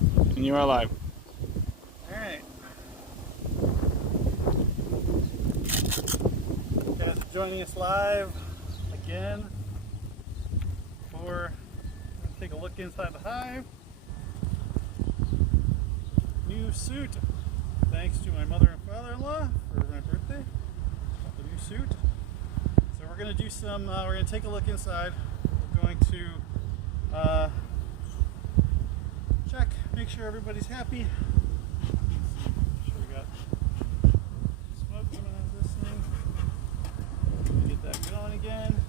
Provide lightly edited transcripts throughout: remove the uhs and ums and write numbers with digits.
And you are live. Alright. You guys are joining us live again for take a look inside the hive. New suit. Thanks to my mother and father-in-law for my birthday. Got the new suit. So we're going to do some, we're going to take a look inside. We're going to check, make sure everybody's happy. Make sure we got smoke coming out of this thing. Get that going again.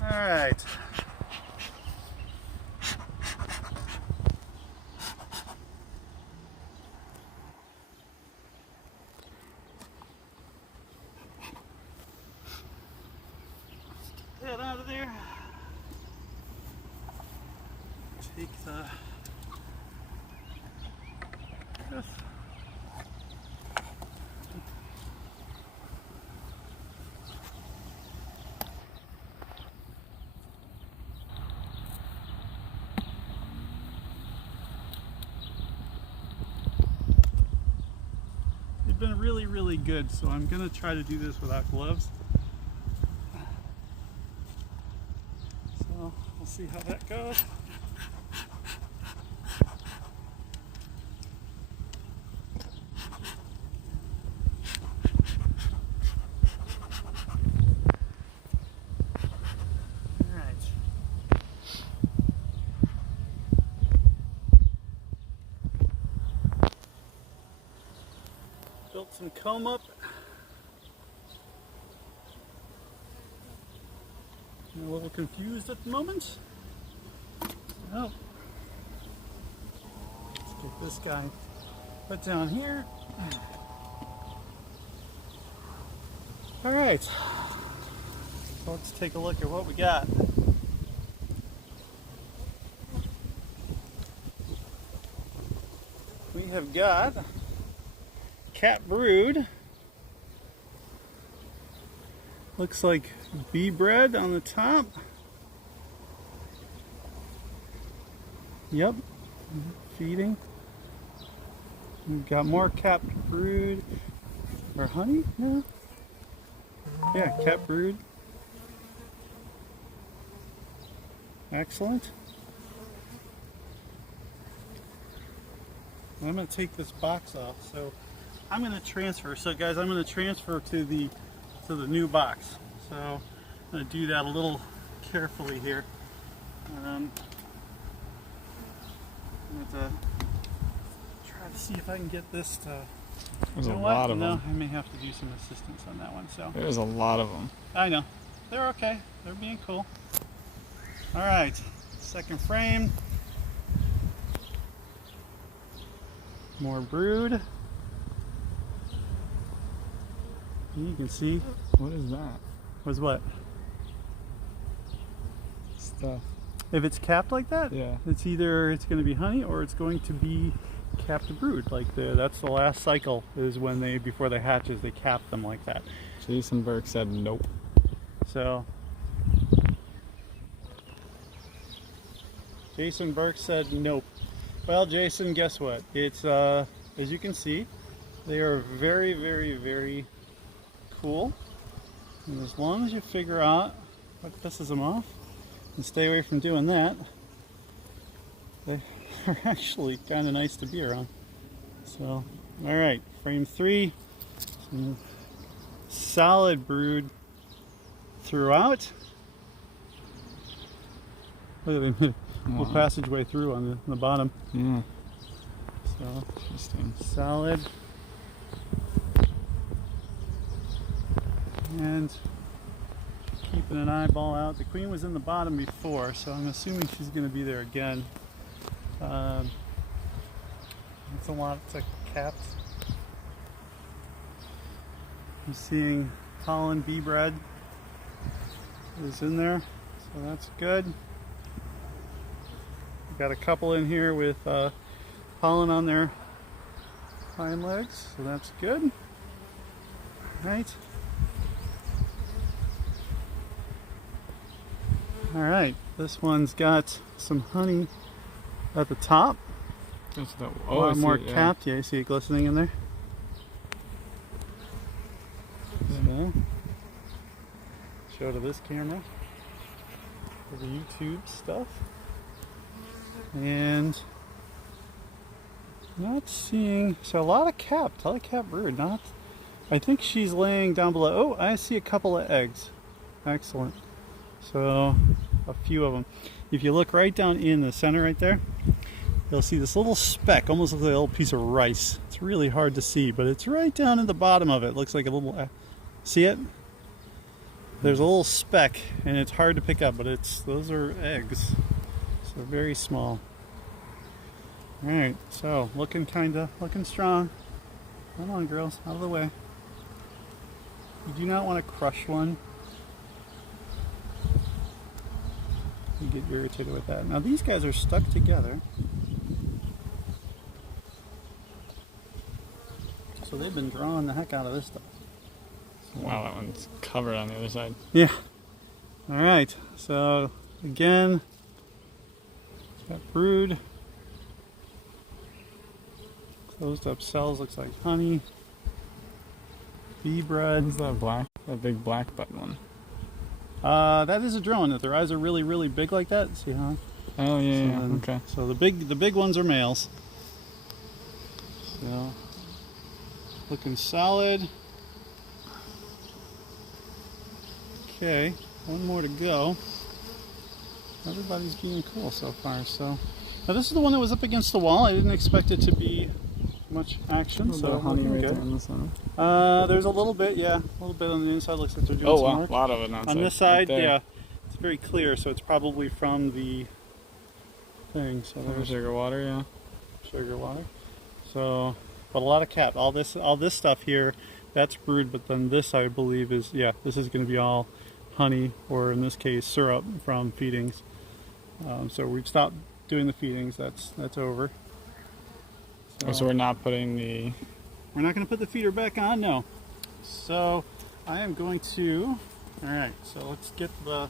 All right. Get out of there. Take the this. Been really good, so I'm gonna try to do this without gloves, so we'll see how that goes. Built some comb up. I'm a little confused at the moment. Oh. Let's get this guy put down here. All right. So let's take a look at what we got. We have got cat brood. Looks like bee bread on the top. Yep, feeding. We've got more cat brood or honey. No. Yeah, cat brood. Excellent. I'm going to take this box off. So I'm going to transfer. So guys, I'm going to transfer to the new box. So I'm going to do that a little carefully here. I'm going to try to see if I can get this to. There's a lot of them. I may have to do some assistance on that one. So there's a lot of them. I know. They're okay. They're being cool. All right. Second frame. More brood. You can see. What is that? Was what? Stuff. If it's capped like that, yeah, it's either it's going to be honey or it's going to be capped brood. Like that's the last cycle is when they before they hatches they cap them like that. Jason Burke said nope. So Jason Burke said nope. Well, Jason, guess what? It's as you can see, they are very cool. And as long as you figure out what pisses them off and stay away from doing that, they are actually kind of nice to be around. So, all right, frame 3, some solid brood throughout. Look at the little passageway through on the bottom. Yeah. So, interesting. Solid. And keeping an eyeball out. The queen was in the bottom before, so I'm assuming she's going to be there again. It's a lot of caps. I'm seeing pollen bee bread is in there, so that's good. We've got a couple in here with pollen on their hind legs, so that's good. Right. All right, this one's got some honey at the top. That's the, A lot more yeah. capped. Yeah, you see it glistening in there. So, show to this camera for the YouTube stuff. And not seeing, so a lot of capped brood. Not, I think she's laying down below. Oh, I see a couple of eggs. Excellent. So a few of them. If you look right down in the center right there, you'll see this little speck, almost looks like a little piece of rice. It's really hard to see, but it's right down in the bottom of it. Looks like a little, see it? There's a little speck, and it's hard to pick up, but those are eggs. So very small. All right, so looking strong. Come on, girls, out of the way. You do not want to crush one. You get irritated with that. Now these guys are stuck together. So they've been drawing the heck out of this stuff. So, Wow, that one's covered on the other side. yeah. All right, so again, it's got brood. Closed up cells, looks like honey. Bee bread. What's that big black button one? That is a drone. If their eyes are really, really big like that, see how? Oh yeah, So yeah. then- Okay. So the big ones are males. So looking solid. Okay, one more to go. Everybody's being cool so far. So now this is the one that was up against the wall. I didn't expect it to be much action. A So little honey looking right good. there in the center. There's a little bit, yeah, a little bit on the inside. Looks like they're doing Oh some wow, work. a lot of it On this right side, there. yeah, it's very clear, so it's probably from the thing. So there's Sugar water, yeah. sugar water. So, but a lot of cap. All this stuff here, that's brood. But then this, I believe, is this is going to be all honey, or in this case, syrup from feedings. So we've stopped doing the feedings. That's over. So we're not putting the. We're not going to put the feeder back on, no. So I am going to. All right. So let's get the.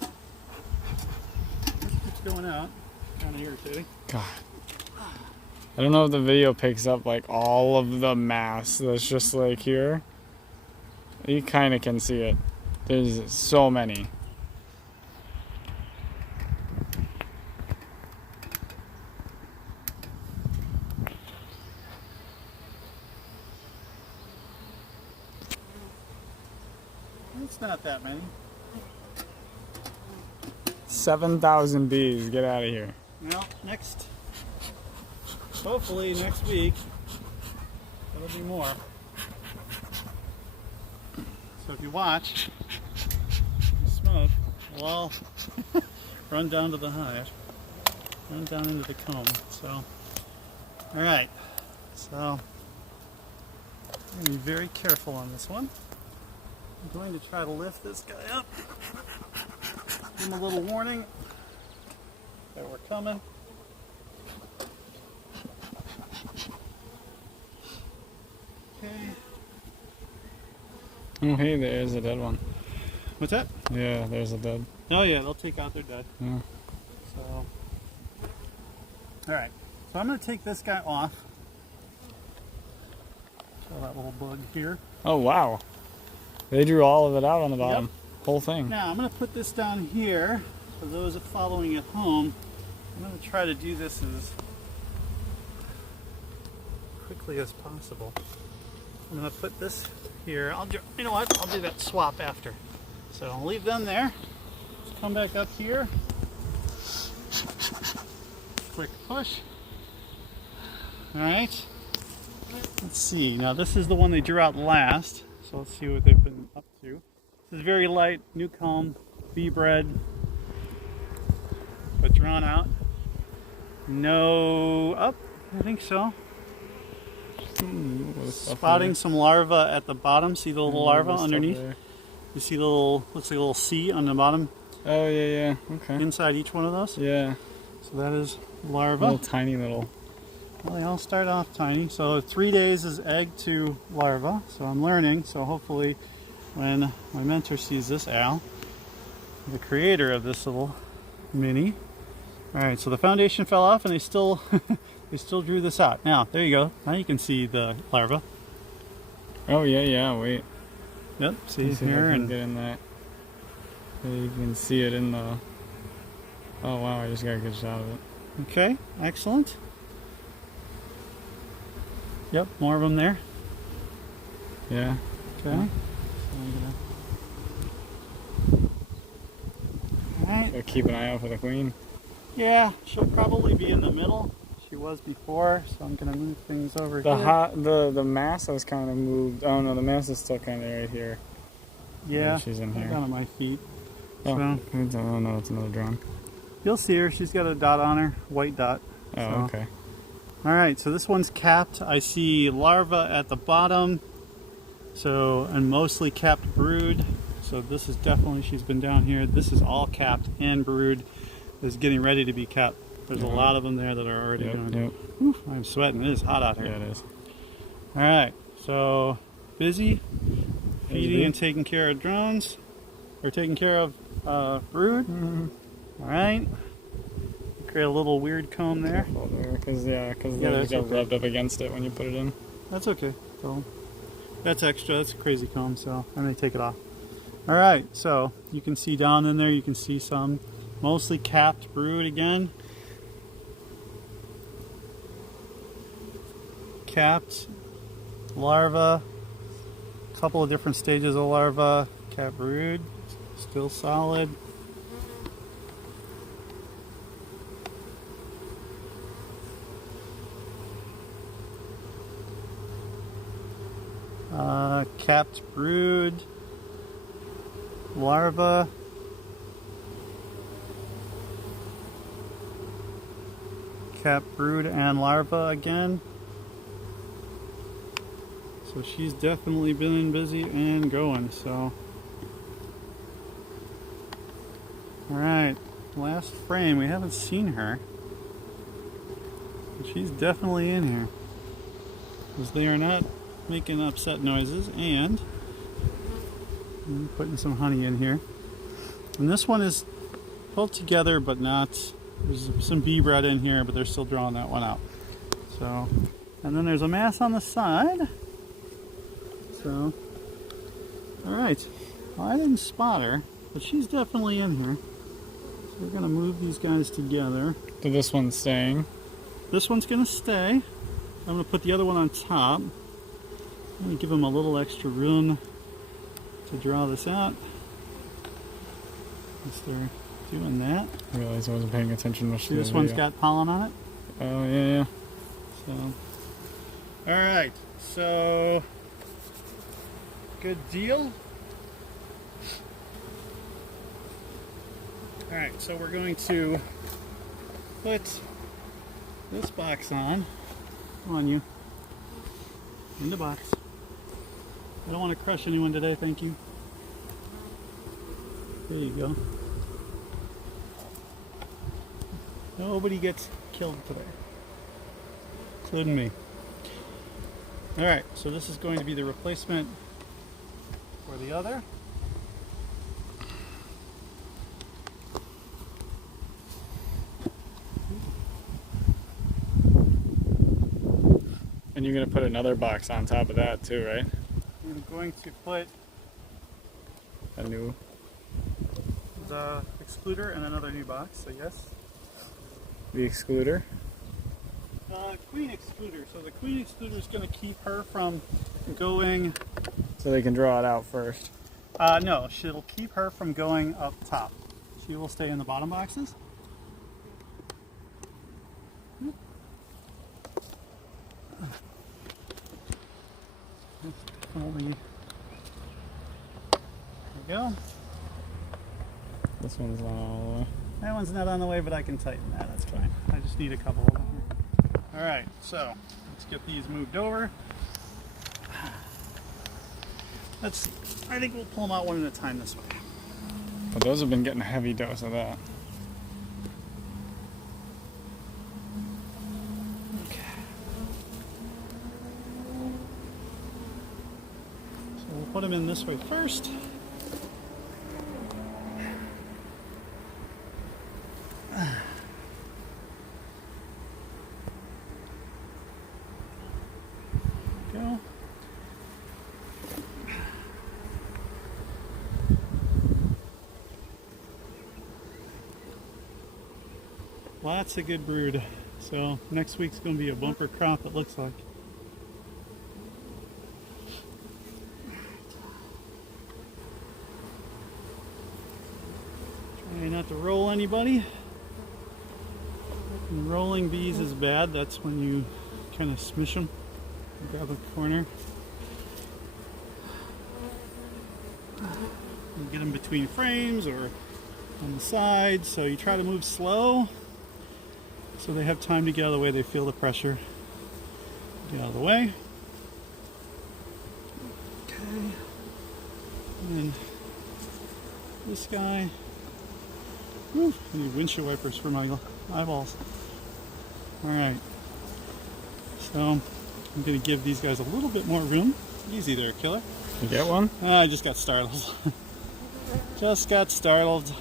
This keeps going out. Kind of irritating. God. I don't know if the video picks up like all of the mass that's just like here. You kind of can see it. There's so many. It's not that many. 7,000 bees. Get out of here. Well, hopefully next week, there'll be more. So if you watch, you smoke, we'll all run down to the hive, run down into the comb. So, all right. So, I'm going to be very careful on this one. I'm going to try to lift this guy up. Give him a little warning that we're coming. Okay. Oh, hey, there's a dead one. What's that? Yeah, there's a dead. Oh yeah, they'll take out their dead. Yeah. So, all right. So I'm going to take this guy off. Show that little bug here. Oh, wow. They drew all of it out on the bottom. Whole thing. Now I'm going to put this down here for those following at home. I'm going to try to do this as quickly as possible. I'm going to put this here. You know what? I'll do that swap after. So I'll leave them there. Let's come back up here. Quick push. All right. Let's see. Now this is the one they drew out last. so let's see what they've been up to. This is very light, new comb, bee bread, but drawn out. No up, I think so. Spotting some larvae at the bottom. See the little larva underneath? You see the little, looks like a little C on the bottom? Oh, yeah, okay. Inside each one of those? Yeah. So that is larva. Little tiny little. Well, they all start off tiny. So 3 days is egg to larva. So I'm learning. So hopefully when my mentor sees this, Al, the creator of this little mini. Alright, so the foundation fell off and they still they still drew this out. Now, there you go. Now you can see the larva. Oh, yeah, wait. Yep, see Let's see here if I can and get in that. You can see it in the... Oh, wow, I just got a good shot of it. okay, excellent. Yep, more of them there. Yeah. Okay. Alright. So keep an eye out for the queen. Yeah, she'll probably be in the middle. She was before, so I'm gonna move things over here. The mass has kind of moved. Oh no, the mass is still kind of right here. Yeah, she's in here. down at my feet. Oh, So oh no, it's another drone. you'll see her. She's got a dot on her, white dot. Oh, so. okay. All right, so this one's capped. I see larva at the bottom. So, and mostly capped brood. So this is definitely, she's been down here. This is all capped and brood is getting ready to be capped. There's a lot of them there that are already done. Yep. Whew, I'm sweating. It is hot out here. Yeah, it is. All right, so busy feeding and taking care of drones, or taking care of brood. All right, create a little weird comb there. Because they that's get okay. rubbed up against it when you put it in. That's okay. So that's extra. That's a crazy comb. So I'm gonna take it off. All right, so you can see down in there. You can see some mostly capped brood again. Capped larva, a couple of different stages of larva, capped brood, still solid. Capped brood, larva, capped brood and larva again. So she's definitely been busy and going, so. Alright, last frame, we haven't seen her. But she's definitely in here. Because they are not making upset noises, and I'm putting some honey in here. And this one is pulled together, but not, there's some bee bread in here, but they're still drawing that one out. So, and then there's a mass on the side. So, alright, well, I didn't spot her, but she's definitely in here. So we're going to move these guys together. So this one's staying. This one's going to stay. I'm going to put the other one on top. I'm going to give them a little extra room to draw this out. As they're doing that. I realized I wasn't paying attention much to This one's got pollen on it. Oh, yeah. So, alright, so good deal. Alright, so we're going to put this box on you, in the box. I don't want to crush anyone today, thank you. There you go. Nobody gets killed today, including me. Alright, so this is going to be the replacement for the other. And you're going to put another box on top of that too, right? I'm going to put A new... the excluder and another new box, so yes. The excluder? Queen excluder. So the queen excluder is going to keep her from going... So they can draw it out first. No, she'll keep her from going up top. She will stay in the bottom boxes. Definitely There we go. This one's not all the way. That one's not on the way, but I can tighten that. That's fine. I just need a couple of them here. All right, so let's get these moved over. I think we'll pull them out one at a time this way. But those have been getting a heavy dose of that. Okay. So we'll put them in this way first. Go. Lots of good brood. So next week's going to be a bumper crop, it looks like. Try not to roll anybody. And rolling bees is bad. That's when you kind of smish them. Grab a corner. You get them between frames or on the sides. So you try to move slow so they have time to get out of the way. They feel the pressure. Get out of the way. Okay. And this guy. Whew, I need windshield wipers for my eyeballs. Alright. So I'm going to give these guys a little bit more room. Easy there, killer. You get one? I just got startled. Just got startled.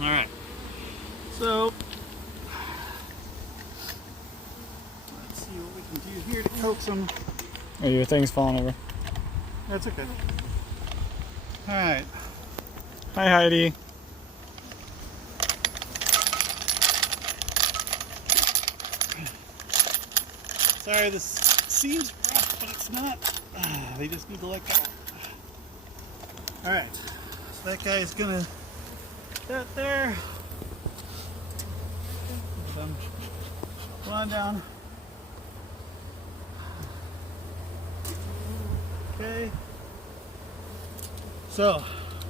Alright. So let's see what we can do here to coax them. Oh, your thing's falling over. That's okay. Alright. Hi, Heidi. Sorry, this seems rough, but it's not. They just need to let go. Alright. So that guy is going to get there. Come on down. Okay. So,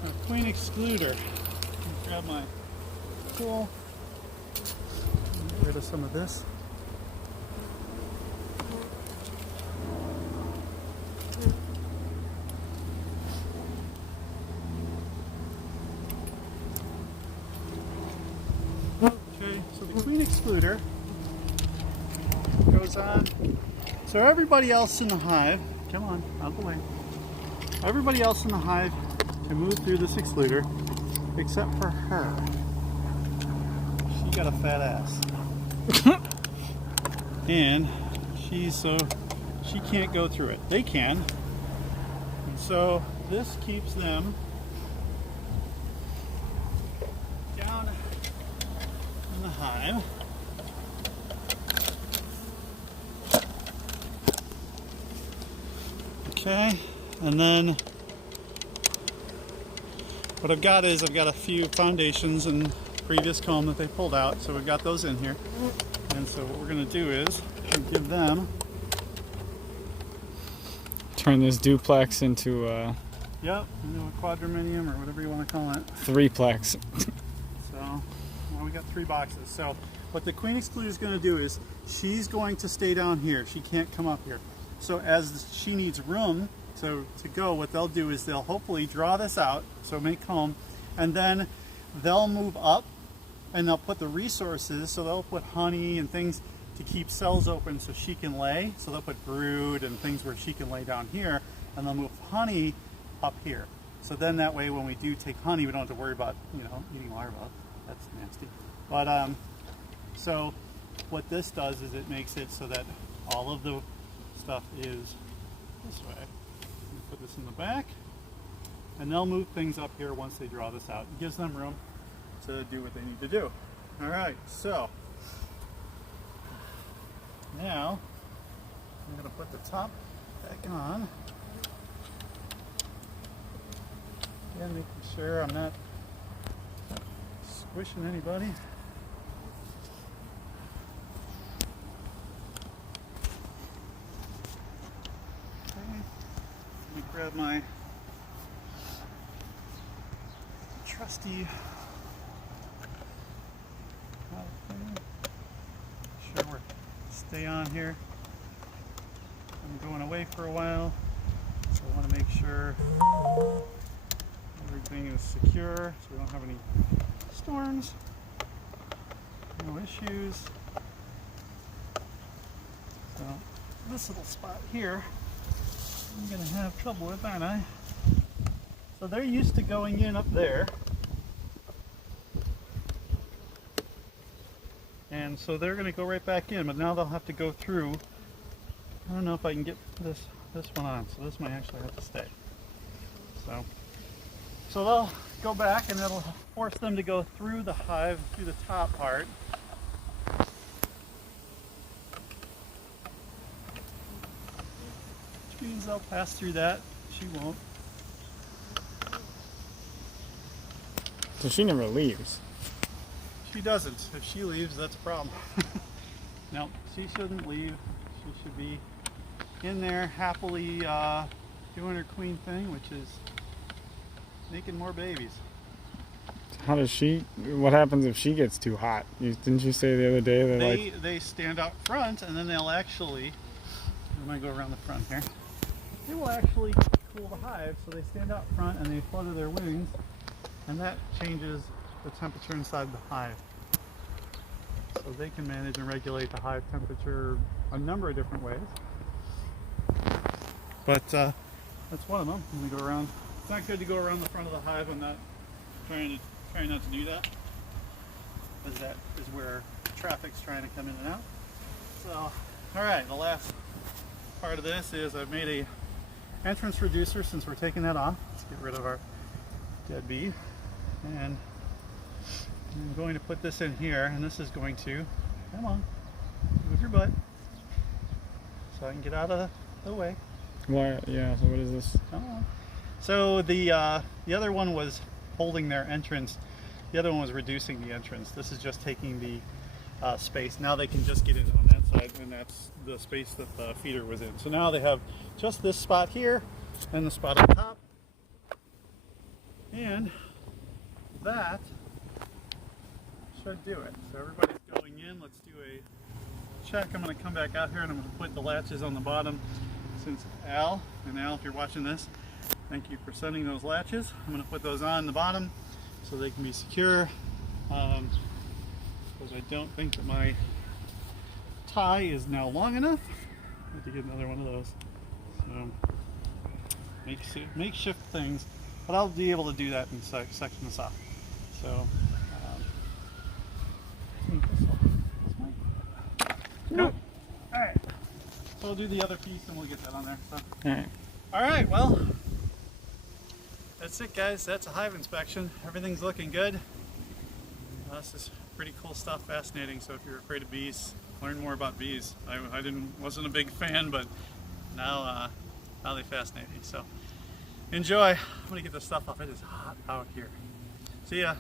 our queen excluder. Grab my tool. Get rid of some of this. Okay, so the queen excluder goes on. So everybody else in the hive, come on, out of the way. Everybody else in the hive can move through this excluder except for her. She got a fat ass. And she can't go through it. They can. And so this keeps them down in the hive. Okay, and then what I've got is I've got a few foundations and previous comb that they pulled out, so we've got those in here. And so what we're going to do is give them, Turn this duplex into yep, a quadraminium or whatever you want to call it. threeplex. So well, we got 3 boxes. So what the queen excluder is going to do is she's going to stay down here. She can't come up here. So as she needs room to go, what they'll do is they'll hopefully draw this out, so make comb, and then they'll move up and they'll put the resources, so they'll put honey and things to keep cells open so she can lay. So they'll put brood and things where she can lay down here, and they'll move honey up here. So then that way when we do take honey, we don't have to worry about, eating larvae. That's nasty. But so what this does is it makes it so that all of the stuff is this way. Put this in the back, and they'll move things up here once they draw this out. It gives them room to do what they need to do. All right, so now I'm going to put the top back on. Again, making sure I'm not squishing anybody. grab my trusty sure we're stay on here. I'm going away for a while, so I want to make sure everything is secure so we don't have any storms, no issues. So this little spot here I'm going to have trouble with, aren't I? So they're used to going in up there. And so they're going to go right back in, but now they'll have to go through. I don't know if I can get this one on, so this might actually have to stay. So they'll go back and it'll force them to go through the hive, through the top part. Which means they'll pass through that. She won't. So she never leaves. She doesn't. If she leaves, that's a problem. No, she shouldn't leave. She should be in there happily doing her queen thing, which is making more babies. How does she? What happens if she gets too hot? Didn't you say the other day that they stand out front, and then they'll actually. I'm gonna go around the front here. They will actually cool the hive, so they stand out front and they flutter their wings, and that changes the temperature inside the hive. So they can manage and regulate the hive temperature a number of different ways. But that's one of them. I'm gonna go around. It's not good to go around the front of the hive. I'm not trying not to do that, because that is where traffic's trying to come in and out. So, all right, the last part of this is I've made a entrance reducer. Since we're taking that off, let's get rid of our dead bee, and I'm going to put this in here, and this is going to, come on, move your butt, so I can get out of the way. Why? Yeah. So what is this? Come on. So the other one was holding their entrance. The other one was reducing the entrance. This is just taking the space. Now they can just get in on that side, and that's the space that the feeder was in. So now they have just this spot here and the spot on top, and that should do it. So everybody's going in. Let's do a check. I'm going to come back out here and I'm going to put the latches on the bottom. Since Al, if you're watching this, thank you for sending those latches. I'm going to put those on the bottom so they can be secure, because I don't think that my tie is now long enough. I have to get another one of those. So makeshift things, but I'll be able to do that and section this off. So nope. All right. So we'll do the other piece and we'll get that on there. So. All right, well, that's it, guys. That's a hive inspection. Everything's looking good. This is pretty cool stuff, fascinating. So if you're afraid of bees, learn more about bees. I wasn't a big fan, but now they fascinate me. So enjoy. I'm gonna get this stuff off. It is hot out here. See ya.